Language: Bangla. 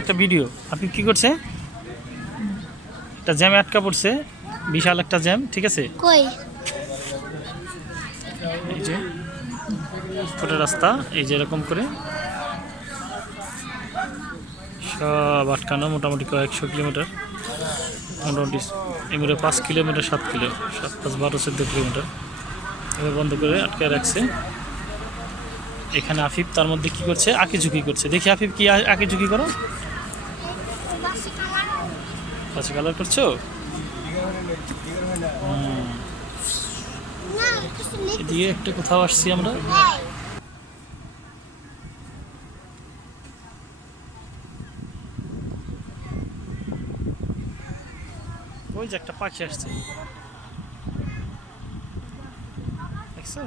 একটা ভিডিও আপনি কি করছে একটা জ্যামে আটকা পড়ছে বিশাল একটা জ্যাম ঠিক আছে কই এই যে ছোট রাস্তা এই যে এরকম করে সব আটকানো মোটামুটি কয়েকশো কিলোমিটার মোটামুটি এমরে 5 কিলোমিটার 7 কিলো 7 5 12 14 কিলোমিটার এভাবে বন্ধ করে আটকে রাখছে এখানে আফিফ তার মধ্যে কি করছে আঁকিঝুঁকি করছে দেখি আফিফ কি আঁকিঝুঁকি করো পাশে কালার করছো এদিকে একটা কোথাও আসছি আমরা ওই যে একটা পাখি আসছে দেখছো